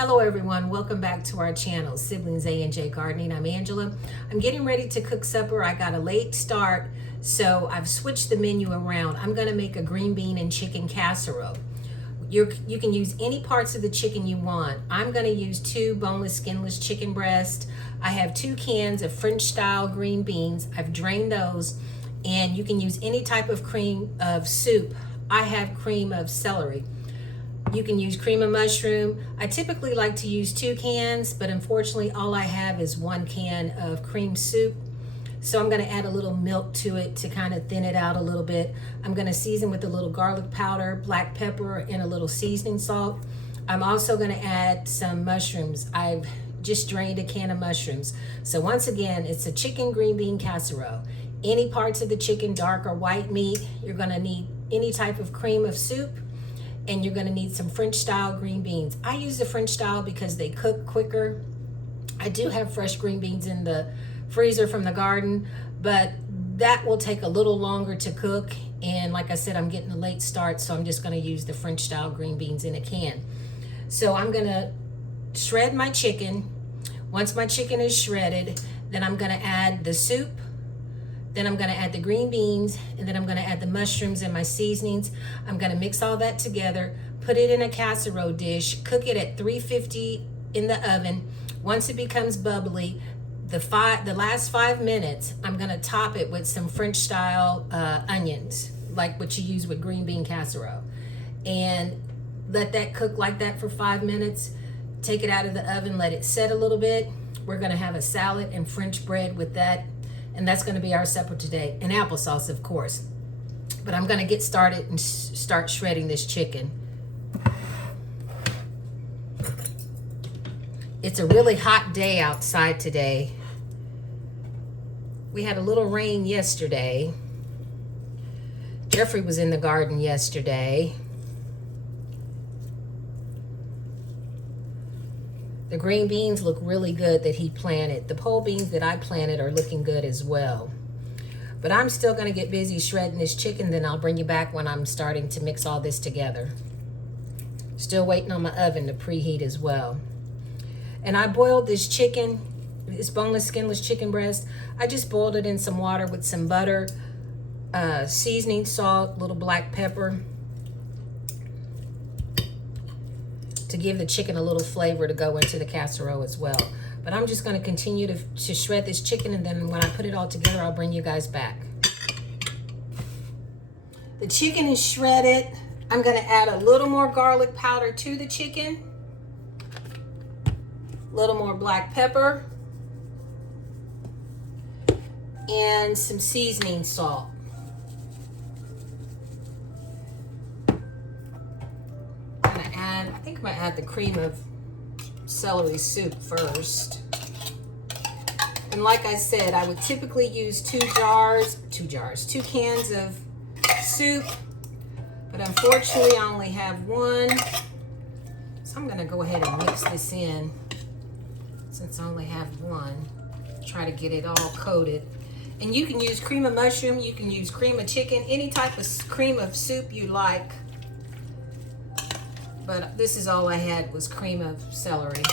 Hello everyone, welcome back to our channel, Siblings A&J Gardening. I'm Angela. I'm getting ready to cook supper. I got a late start, so I've switched the menu around. I'm gonna make a green bean and chicken casserole. You can use any parts of the chicken you want. I'm gonna use 2 boneless, skinless chicken breasts. I have 2 cans of French style green beans. I've drained those, and you can use any type of cream of soup. I have cream of celery. You can use cream of mushroom. I typically like to use 2 cans, but unfortunately all I have is 1 can of cream soup. So I'm gonna add a little milk to it to kind of thin it out a little bit. I'm gonna season with a little garlic powder, black pepper, and a little seasoning salt. I'm also gonna add some mushrooms. I've just drained a can of mushrooms. So once again, it's a chicken green bean casserole. Any parts of the chicken, dark or white meat. You're gonna need any type of cream of soup, and you're gonna need some French style green beans. I use the French style because they cook quicker. I do have fresh green beans in the freezer from the garden, but that will take a little longer to cook. And like I said, I'm getting a late start, so I'm just gonna use the French style green beans in a can. So I'm gonna shred my chicken. Once my chicken is shredded, then I'm gonna add the soup, then I'm gonna add the green beans, and then I'm gonna add the mushrooms and my seasonings. I'm gonna mix all that together, put it in a casserole dish, cook it at 350 in the oven. Once it becomes bubbly, the last 5 minutes, I'm gonna top it with some French style onions, like what you use with green bean casserole. And let that cook like that for 5 minutes. Take it out of the oven, let it set a little bit. We're gonna have a salad and French bread with that. And that's gonna be our supper today, and applesauce, of course. But I'm gonna get started and start shredding this chicken. It's a really hot day outside today. We had a little rain yesterday. Jeffrey was in the garden yesterday. The green beans look really good that he planted. The pole beans that I planted are looking good as well. But I'm still gonna get busy shredding this chicken, then I'll bring you back when I'm starting to mix all this together. Still waiting on my oven to preheat as well. And I boiled this chicken, this boneless, skinless chicken breast. I just boiled it in some water with some butter, seasoning, salt, little black pepper, to give the chicken a little flavor to go into the casserole as well. But I'm just gonna continue to shred this chicken, and then when I put it all together, I'll bring you guys back. The chicken is shredded. I'm gonna add a little more garlic powder to the chicken, a little more black pepper, and some seasoning salt. I think I'm gonna add the cream of celery soup first. And like I said, I would typically use 2 cans of soup, but unfortunately I only have 1. So I'm gonna go ahead and mix this in since I only have 1. Try to get it all coated. And you can use cream of mushroom, you can use cream of chicken, any type of cream of soup you like. But this is all I had was cream of celery.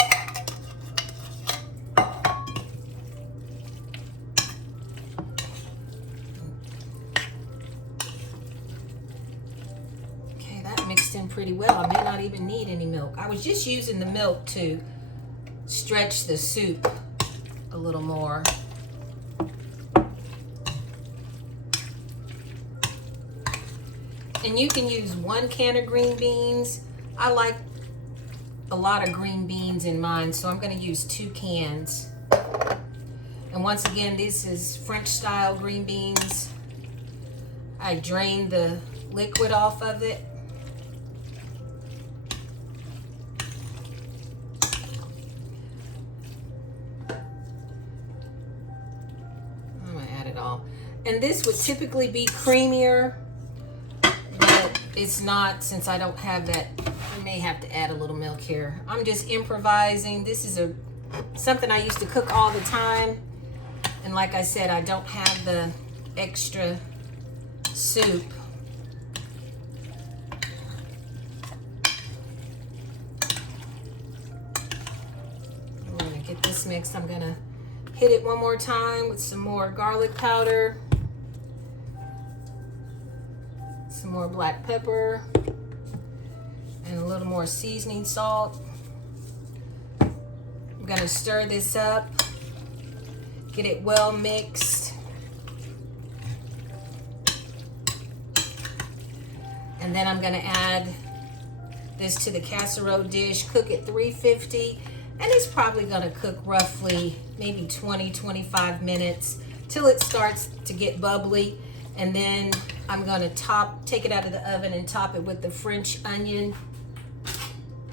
Okay, that mixed in pretty well. I may not even need any milk. I was just using the milk to stretch the soup a little more. And you can use 1 can of green beans. I like a lot of green beans in mine, so I'm gonna use 2 cans. And once again, this is French style green beans. I drained the liquid off of it. I'm gonna add it all. And this would typically be creamier, but it's not, since I don't have that. I may have to add a little milk here. I'm just improvising. This is something I used to cook all the time. And like I said, I don't have the extra soup. this mixed, I'm gonna hit it one more time with some more garlic powder, some more black pepper, and a little more seasoning salt. I'm gonna stir this up, get it well mixed. And then I'm gonna add this to the casserole dish, cook at 350, and it's probably gonna cook roughly maybe 20-25 minutes till it starts to get bubbly. And then I'm gonna take it out of the oven and top it with the French onion.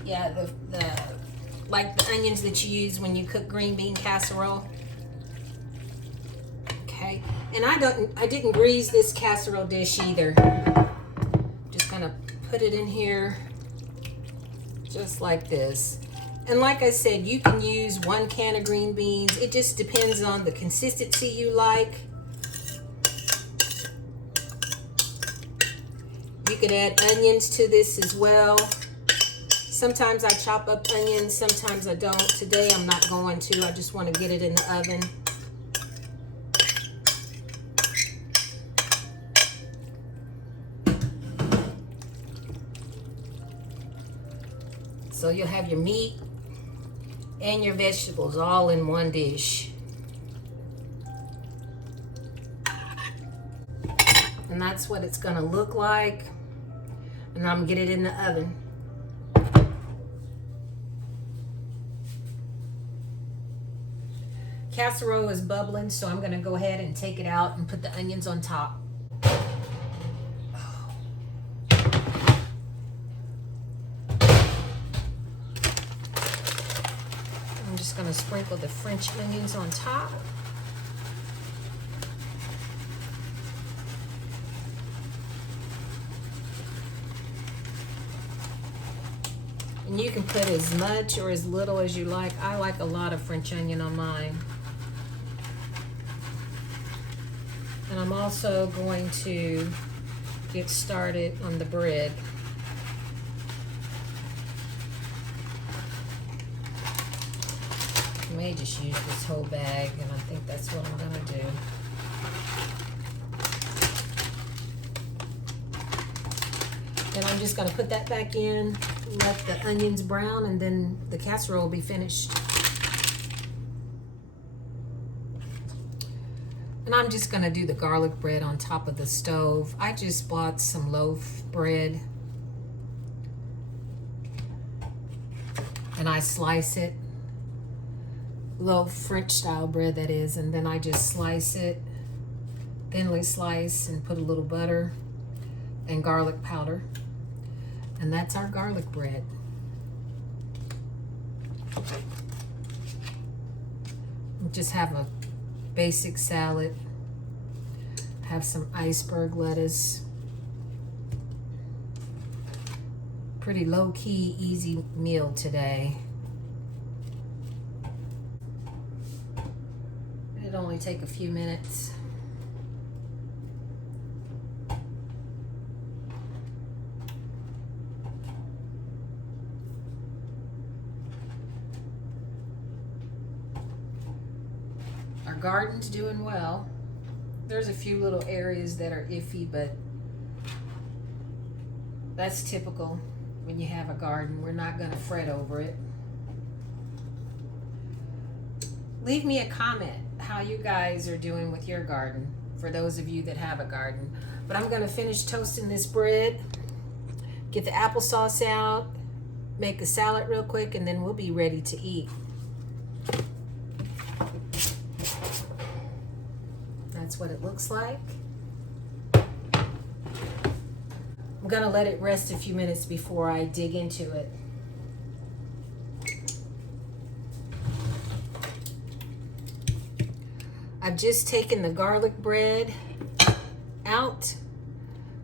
Yeah, like the onions that you use when you cook green bean casserole. Okay, and I didn't grease this casserole dish either. Just gonna put it in here just like this. And like I said, you can use 1 can of green beans. It just depends on the consistency you like. You could add onions to this as well. Sometimes I chop up onions, sometimes I don't. Today I'm not going to. I just want to get it in the oven. So you'll have your meat and your vegetables all in one dish. And that's what it's gonna look like. And I'm gonna get it in the oven. Casserole is bubbling, so I'm gonna go ahead and take it out and put the onions on top. I'm just gonna sprinkle the French onions on top. And you can put as much or as little as you like. I like a lot of French onion on mine. And I'm also going to get started on the bread. I may just use this whole bag, and I think that's what I'm gonna do. And I'm just gonna put that back in, let the onions brown, and then the casserole will be finished. And I'm just gonna do the garlic bread on top of the stove. I just bought some loaf bread, and I slice it, loaf French style bread that is, and then I just slice it, thinly slice, and put a little butter and garlic powder. And that's our garlic bread. Just have a basic salad, have some iceberg lettuce. Pretty low-key, easy meal today. It'll only take a few minutes. Our garden's doing well. There's a few little areas that are iffy, but that's typical when you have a garden. We're not gonna fret over it. Leave me a comment how you guys are doing with your garden, for those of you that have a garden. But I'm gonna finish toasting this bread, get the applesauce out, make a salad real quick, and then we'll be ready to eat. That's what it looks like. I'm gonna let it rest a few minutes before I dig into it. I've just taken the garlic bread out,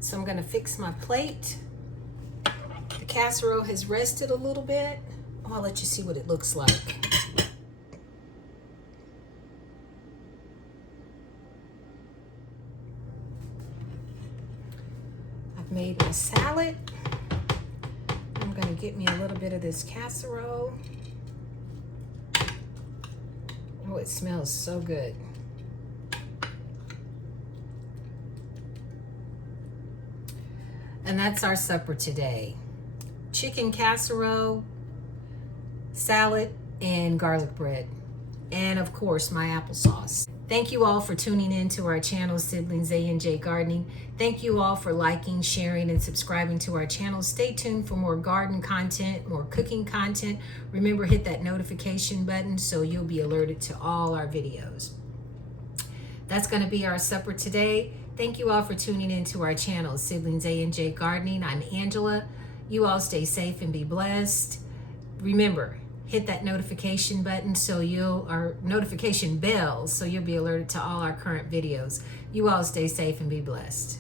so I'm gonna fix my plate. The casserole has rested a little bit. Oh, I'll let you see what it looks like. I've made my salad. I'm gonna get me a little bit of this casserole. Oh, it smells so good. And that's our supper today. Chicken casserole, salad, and garlic bread. And of course, my applesauce. Thank you all for tuning in to our channel, Siblings A and J Gardening. Thank you all for liking, sharing, and subscribing to our channel. Stay tuned for more garden content, more cooking content. Remember, hit that notification button so you'll be alerted to all our videos. That's going to be our supper today. Thank you all for tuning in to our channel, Siblings A and J Gardening. I'm Angela. You all stay safe and be blessed. Remember, hit that notification button or notification bell so you'll be alerted to all our current videos. You all stay safe and be blessed.